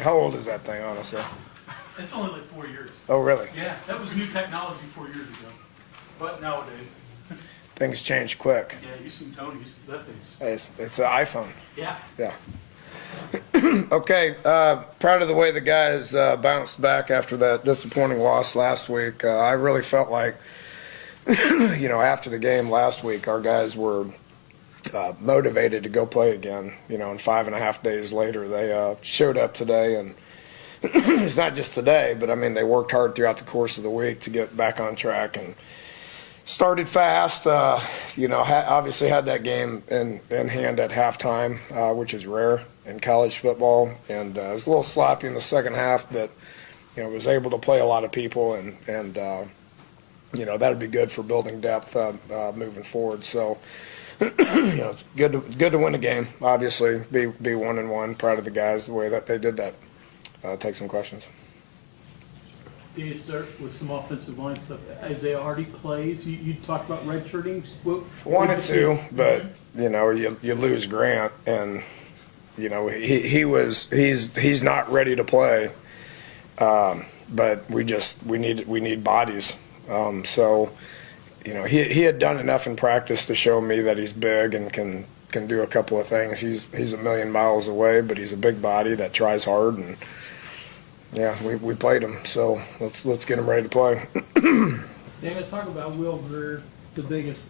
How old is that thing, honestly? It's only like 4 years. Oh, really? Yeah, that was new technology 4 years ago. But nowadays, Things change quick. yeah, you seen Tony, that thing's, It's an iPhone. yeah. Yeah. Okay, proud of the way the guys bounced back after that disappointing loss last week. I really felt like, after the game last week, our guys were motivated to go play again. And 5.5 days later, they showed up today, and it's not just today, but I mean, they worked hard throughout the course of the week to get back on track and started fast. Obviously had that game in hand at halftime, which is rare in college football, and it was a little sloppy in the second half, but was able to play a lot of people, and that'd be good for building depth moving forward. So it's good to win the game. Obviously, be 1-1. Proud of the guys the way that they did that. Take some questions. Can you start with some offensive line stuff? Isaiah Hardy plays. You talked about redshirting. Wanted to, but you lose Grant, and he's not ready to play. But we need bodies. So he had done enough in practice to show me that he's big and can do a couple of things. He's a million miles away, but he's a big body that tries hard, and yeah, we played him. So let's get him ready to play. Dan, let's talk about Will Greer, the biggest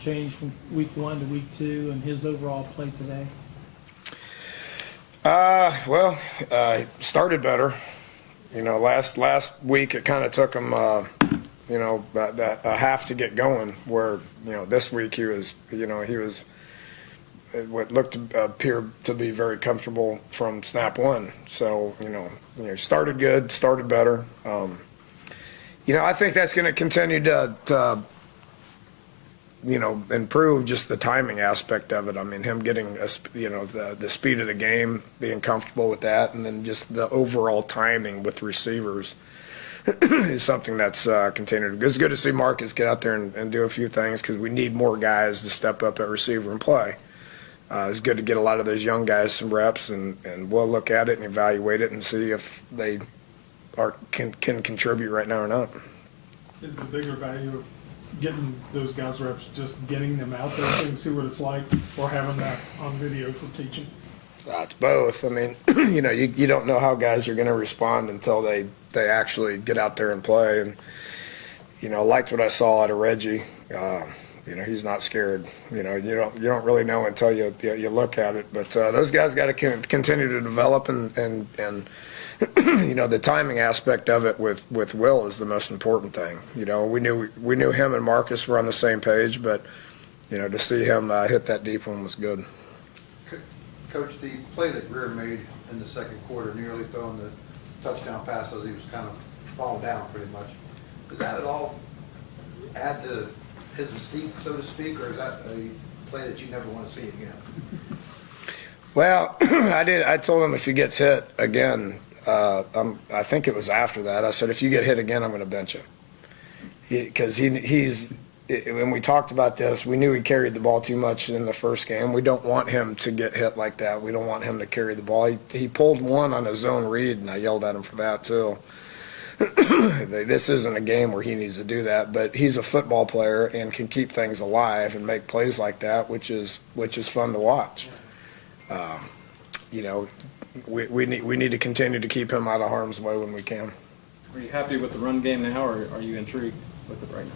change from week 1 to week 2, and his overall play today. Started better. Last week it kind of took him, about a half to get going. Where this week he was what looked to appear to be very comfortable from snap one. So started good, started better. I think that's going to continue to improve just the timing aspect of it. I mean, him getting the speed of the game, being comfortable with that, and then just the overall timing with receivers is something that's continued. It's good to see Marcus get out there and do a few things, because we need more guys to step up at receiver and play. It's good to get a lot of those young guys some reps, and we'll look at it and evaluate it and see if they can contribute right now or not. Is the bigger value of getting those guys reps just getting them out there so you can see what it's like, or having that on video for teaching? It's both. I mean, you don't know how guys are going to respond until they actually get out there and play. And liked what I saw out of Reggie. He's not scared. You don't really know until you look at it. But those guys got to continue to develop, and the timing aspect of it with Will is the most important thing. We knew him and Marcus were on the same page, but to see him hit that deep one was good. Coach, the play that Greer made in the second quarter, nearly throwing the touchdown pass as he was kind of falling down pretty much, does that at all add to his mystique, so to speak, or is that a play that you never want to see again? Well, I told him if he gets hit again, I think it was after that, I said, if you get hit again, I'm going to bench him. Because when we talked about this, we knew he carried the ball too much in the first game. We don't want him to get hit like that. We don't want him to carry the ball. He pulled one on a zone read, and I yelled at him for that too. This isn't a game where he needs to do that, but he's a football player and can keep things alive and make plays like that, which is fun to watch. We need to continue to keep him out of harm's way when we can. Are you happy with the run game now, or are you intrigued with it right now?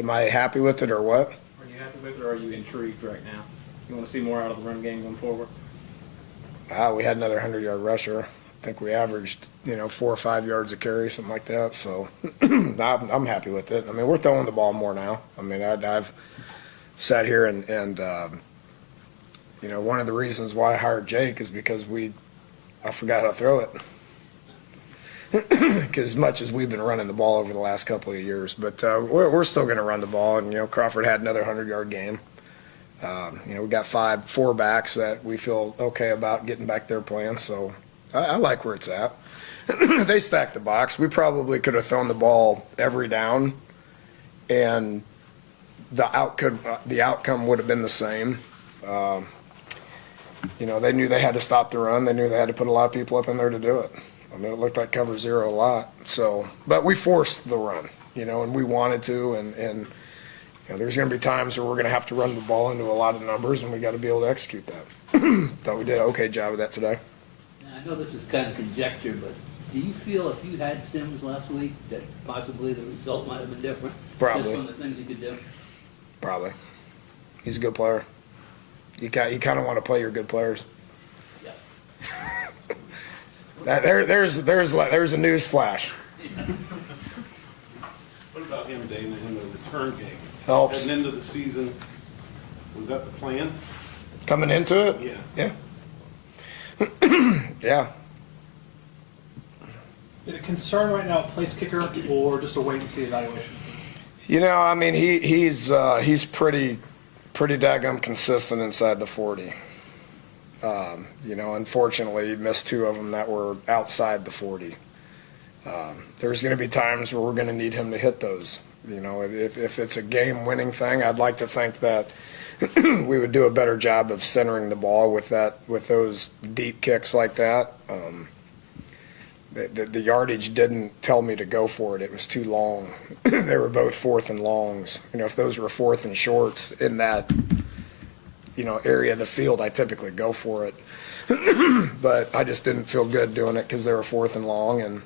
Am I happy with it or what? Are you happy with it, or are you intrigued right now? You want to see more out of the run game going forward? We had another 100-yard rusher. I think we averaged 4 or 5 yards a carry, something like that. So I'm happy with it. I mean, we're throwing the ball more now. I mean, I've sat here and one of the reasons why I hired Jake is because I forgot how to throw it. Because as much as we've been running the ball over the last couple of years, but we're still going to run the ball. And Crawford had another 100-yard game. We got 4 backs that we feel okay about getting back there playing. So I like where it's at. They stacked the box. We probably could have thrown the ball every down, and the outcome would have been the same. You know, they knew they had to stop the run. They knew they had to put a lot of people up in there to do it. I mean, it looked like cover zero a lot. So, but we forced the run, you know, and we wanted to. And you know, there's going to be times where we're going to have to run the ball into a lot of numbers, and we got to be able to execute that. Thought we did an okay job of that today. Now, I know this is kind of conjecture, but do you feel if you had Sims last week that possibly the result might have been different? Probably. Just from the things he could do? Probably. He's a good player. You kind of want to play your good players. Yeah. There's a news flash. What about him, Dana, in the return game? Helps. Heading into the season, was that the plan? Coming into it? Yeah. Yeah. Yeah. Is it a concern right now, place kicker, or just a wait and see evaluation? You know, I mean, he's pretty daggum consistent inside the 40. You know, unfortunately, he missed 2 of them that were outside the 40. There's going to be times where we're going to need him to hit those. You know, if it's a game-winning thing, I'd like to think that we would do a better job of centering the ball with those deep kicks like that. The yardage didn't tell me to go for it. It was too long. They were both 4th and longs. You know, if those were 4th and shorts in that, you know, area of the field, I typically go for it. But I just didn't feel good doing it because they were 4th and long, and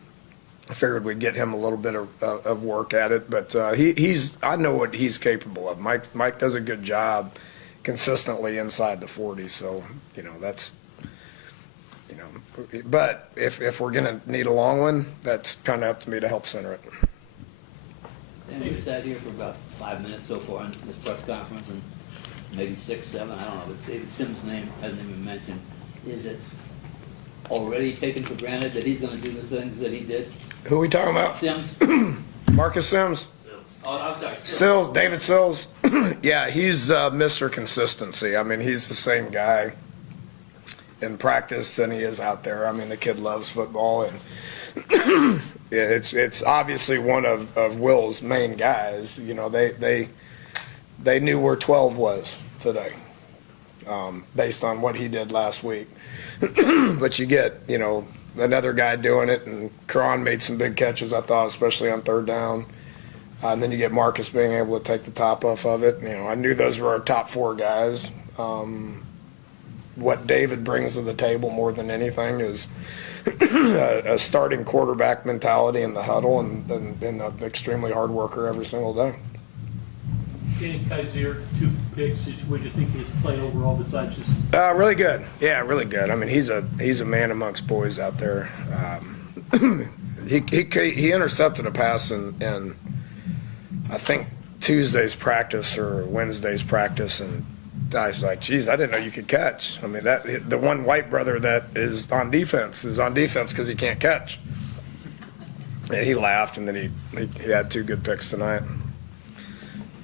I figured we'd get him a little bit of work at it. But I know what he's capable of. Mike does a good job consistently inside the 40. So, you know, that's, you know, but if we're going to need a long one, that's kind of up to me to help center it. And we sat here for about 5 minutes so far in this press conference, and maybe 6, 7, I don't know, but David Sims' name hasn't even mentioned. Is it already taken for granted that he's going to do the things that he did? Who are we talking about? Sims? Marcus Sims? Oh, I'm sorry. Sills, David Sills. Yeah, he's Mr. Consistency. I mean, he's the same guy in practice than he is out there. I mean, the kid loves football, and yeah, it's obviously one of Will's main guys. You know, they knew where 12 was today, based on what he did last week. But you get, you know, another guy doing it, and Cron made some big catches, I thought, especially on 3rd down. And then you get Marcus being able to take the top off of it. You know, I knew those were our top 4 guys. What David brings to the table more than anything is a starting quarterback mentality in the huddle, and an extremely hard worker every single day. Danny Kaiser, 2 picks. What do you think his play overall besides just? Really good. Yeah, really good. I mean, he's a man amongst boys out there. He intercepted a pass in I think Tuesday's practice or Wednesday's practice, and I was like, geez, I didn't know you could catch. I mean, that the one white brother that is on defense because he can't catch. And he laughed, and then he had 2 good picks tonight.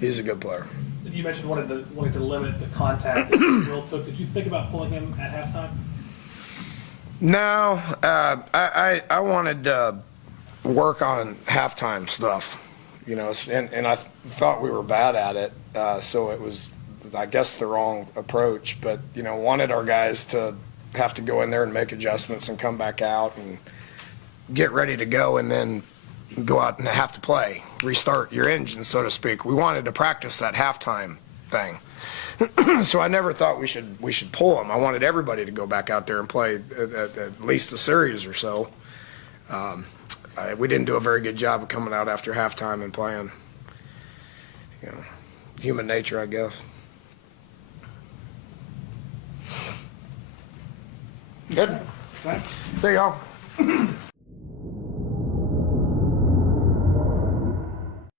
He's a good player. You mentioned wanting to limit the contact that Will took. Did you think about pulling him at halftime? No, I wanted to work on halftime stuff, you know, and I thought we were bad at it, so it was, I guess, the wrong approach. But, you know, wanted our guys to have to go in there and make adjustments and come back out and get ready to go, and then go out and have to play, restart your engine, so to speak. We wanted to practice that halftime thing. So I never thought we should pull them. I wanted everybody to go back out there and play at least a series or so. We didn't do a very good job of coming out after halftime and playing. You know, human nature, I guess. Good. Thanks. See y'all.